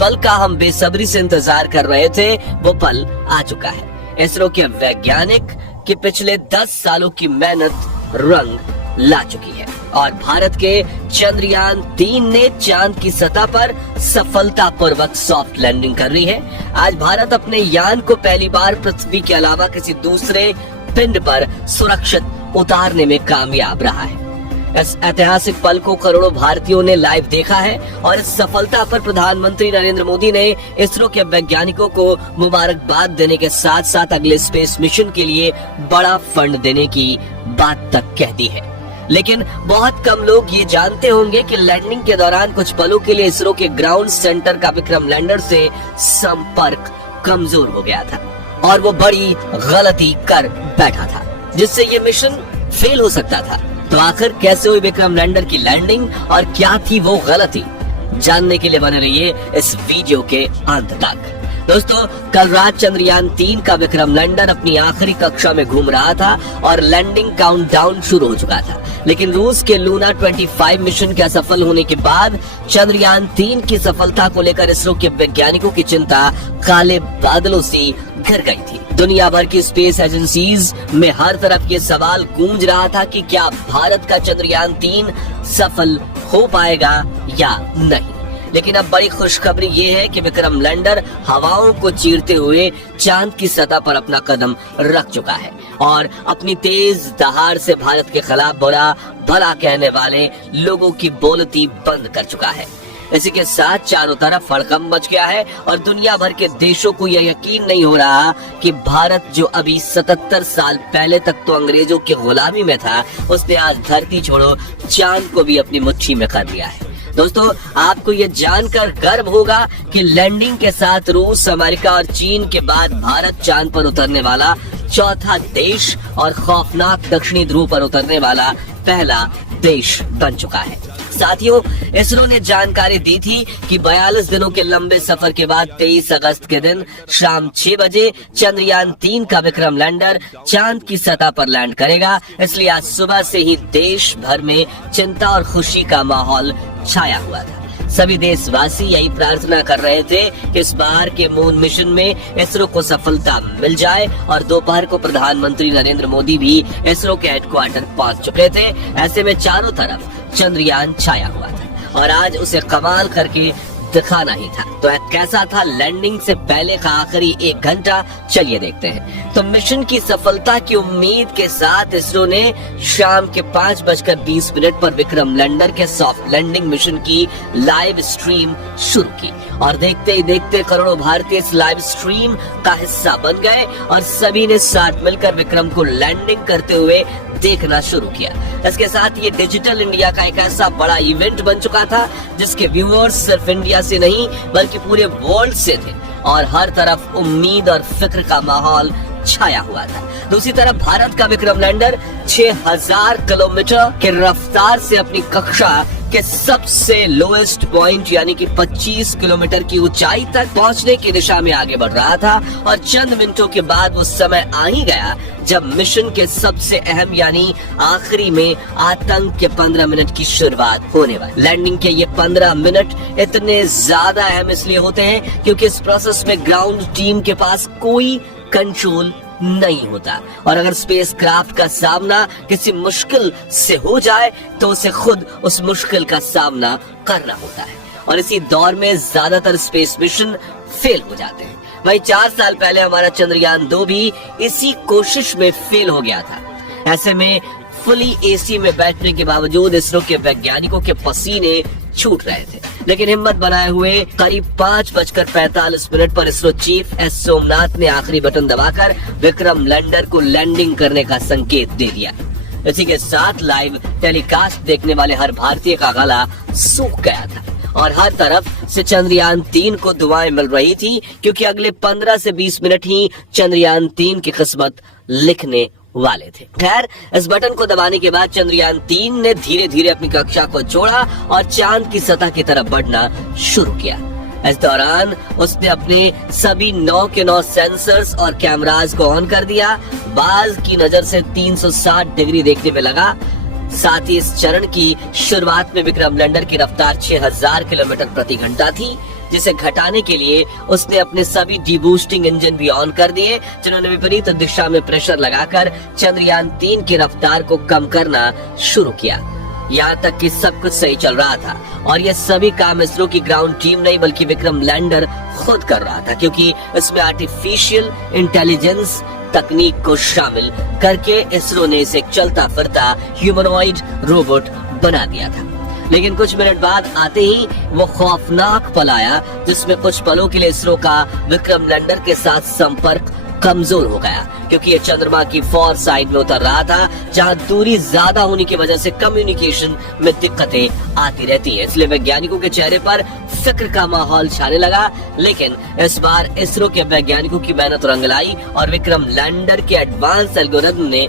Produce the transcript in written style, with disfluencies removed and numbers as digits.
पल का हम बेसब्री से इंतजार कर रहे थे वो पल आ चुका है। इसरो के वैज्ञानिक की पिछले 10 सालों की मेहनत रंग ला चुकी है और भारत के चंद्रयान 3 ने चांद की सतह पर सफलतापूर्वक सॉफ्ट लैंडिंग कर रही है। आज भारत अपने यान को पहली बार पृथ्वी के अलावा किसी दूसरे पिंड पर सुरक्षित उतारने में कामयाब रहा है। इस ऐतिहासिक पल को करोड़ों भारतीयों ने लाइव देखा है और इस सफलता पर प्रधानमंत्री नरेंद्र मोदी ने इसरो के वैज्ञानिकों को मुबारकबाद देने के साथ साथ अगले स्पेस मिशन के लिए बड़ा फंड देने की बात तक कह दी है। लेकिन बहुत कम लोग ये जानते होंगे कि लैंडिंग के दौरान कुछ पलों के लिए इसरो के ग्राउंड सेंटर का विक्रम लैंडर से संपर्क कमजोर हो गया था और वो बड़ी गलती कर बैठा था जिससे ये मिशन फेल हो सकता था। तो आखिर कैसे हुई विक्रम लैंडर की लैंडिंग और क्या थी वो गलती, जानने के लिए बने रहिए इस वीडियो के अंत तक। दोस्तों, कल रात चंद्रयान 3 का विक्रम लैंडर अपनी आखिरी कक्षा में घूम रहा था और लैंडिंग काउंटडाउन शुरू हो चुका था। लेकिन रूस के लूना 25 मिशन के असफल होने के बाद चंद्रयान 3 की सफलता को लेकर इसरो के वैज्ञानिकों की चिंता काले बादलों सी घिर गई थी। दुनिया भर की स्पेस एजेंसीज में हर तरफ ये सवाल गूंज रहा था कि क्या भारत का चंद्रयान 3 सफल हो पाएगा या नहीं। लेकिन अब बड़ी खुशखबरी ये है कि विक्रम लैंडर हवाओं को चीरते हुए चांद की सतह पर अपना कदम रख चुका है और अपनी तेज दहाड़ से भारत के खिलाफ बुरा भला कहने वाले लोगों की बोलती बंद कर चुका है। इसी के साथ चारों तरफ हड़कंप मच गया है और दुनिया भर के देशों को यह यकीन नहीं हो रहा कि भारत जो अभी 77 साल पहले तक तो अंग्रेजों की गुलामी में था, उसने आज धरती छोड़ो चांद को भी अपनी मुट्ठी में कर लिया है। दोस्तों, आपको ये जानकर गर्व होगा कि लैंडिंग के साथ रूस, अमेरिका और चीन के बाद भारत चांद पर उतरने वाला चौथा देश और खौफनाक दक्षिणी ध्रुव पर उतरने वाला पहला देश बन चुका है। साथियों, इसरो ने जानकारी दी थी कि 42 दिनों के लंबे सफर के बाद 23 अगस्त के दिन शाम 6 बजे चंद्रयान 3 का विक्रम लैंडर चांद की सतह पर लैंड करेगा। इसलिए आज सुबह से ही देश भर में चिंता और खुशी का माहौल छाया हुआ था। सभी देशवासी यही प्रार्थना कर रहे थे कि इस बार के मून मिशन में इसरो को सफलता मिल जाए और दोपहर को प्रधानमंत्री नरेंद्र मोदी भी इसरो के हेडक्वार्टर पहुंच चुके थे। ऐसे में चारों तरफ चंद्रयान छाया हुआ था और आज उसे कमाल करके दिखाना ही था। तो कैसा था लैंडिंग से पहले का आखिरी 1 घंटा, चलिए देखते हैं। तो मिशन की सफलता की उम्मीद के साथ इसरो ने शाम के 5:20 पर विक्रम लैंडर के सॉफ्ट लैंडिंग मिशन की लाइव स्ट्रीम शुरू की और देखते ही देखते करोड़ों भारतीय इस लाइव स्ट्रीम का हिस्सा बन गए और सभी ने साथ मिलकर विक्रम को लैंडिंग करते हुए देखना शुरू किया। इसके साथ ये डिजिटल इंडिया का एक ऐसा बड़ा इवेंट बन चुका था जिसके व्यूअर्स सिर्फ इंडिया से नहीं बल्कि पूरे वर्ल्ड से थे और हर तरफ उम्मीद और फिक्र का माहौल छाया हुआ था। दूसरी तरफ भारत का विक्रम लैंडर 6000 किलोमीटर की रफ्तार से अपनी कक्षा के सबसे लोएस्ट पॉइंट यानी कि 25 किलोमीटर की ऊंचाई तक पहुंचने की दिशा में आगे बढ़ रहा था और चंद मिनटों के बाद वो समय आ ही गया जब मिशन के सबसे अहम यानी आखिरी में आतंक के 15 मिनट की शुरुआत होने वाली। लैंडिंग के ये 15 मिनट इतने ज्यादा अहम इसलिए होते हैं क्योंकि इस प्रोसेस में ग्राउंड टीम के पास कोई कंट्रोल नहीं होता और अगर स्पेस क्राफ्ट का सामना किसी मुश्किल से हो जाए तो उसे खुद उस मुश्किल का सामना करना होता है और इसी दौर में ज्यादातर स्पेस मिशन फेल हो जाते हैं। वहीं 4 साल पहले हमारा चंद्रयान 2 भी इसी कोशिश में फेल हो गया था। ऐसे में फुली एसी में बैठने के बावजूद इसरो के वैज्ञानिकों के पसीने छूट रहे थे, लेकिन हिम्मत बनाए हुए करीब 5:45 पर इसरो चीफ एस सोमनाथ ने आखिरी बटन दबाकर विक्रम लैंडर को लैंडिंग करने का संकेत दे दिया। इसी के साथ लाइव टेलीकास्ट देखने वाले हर भारतीय का गला सूख गया था और हर तरफ से चंद्रयान 3 को दुआएं मिल रही थी क्योंकि अगले 15 से 20 मिनट ही चंद्रयान 3 की किस्मत लिखने वाले थे। खैर, इस बटन को दबाने के बाद चंद्रयान 3 ने धीरे धीरे अपनी कक्षा को छोड़ा और चांद की सतह की तरफ बढ़ना शुरू किया। इस दौरान उसने अपने सभी 9 के 9 सेंसर्स और कैमरास को ऑन कर दिया। बाज की नजर से 360 डिग्री देखने में लगा। साथ ही इस चरण की शुरुआत में विक्रम लैंडर की रफ्तार 6000 किलोमीटर प्रति घंटा थी। जिसे घटाने के लिए उसने अपने सभी डीबूस्टिंग इंजन भी ऑन कर दिए, जिन्होंने विपरीत दिशा में प्रेशर लगाकर चंद्रयान 3 की रफ्तार को कम करना शुरू किया। यहाँ तक कि सब कुछ सही चल रहा था और ये सभी काम इसरो की ग्राउंड टीम नहीं बल्कि विक्रम लैंडर खुद कर रहा था, क्योंकि इसमें आर्टिफिशियल इंटेलिजेंस तकनीक को शामिल करके इसरो ने इसे एक चलता फिरता ह्यूमनॉइड रोबोट बना दिया था। लेकिन कुछ मिनट बाद आते ही वो खौफनाक पल आया, जिसमें कुछ पलों के लिए इसरो का विक्रम लैंडर के साथ संपर्क कमजोर हो गया, क्योंकि ये चंद्रमा की फॉर साइड में उतर रहा था, जहां दूरी ज्यादा होने की वजह से कम्युनिकेशन में दिक्कतें आती रहती है। इसलिए वैज्ञानिकों के चेहरे पर फिक्र का माहौल छाने लगा। लेकिन इस बार इसरो के वैज्ञानिकों की मेहनत रंग लाई और विक्रम लैंडर के एडवांस एल्गोरिथम ने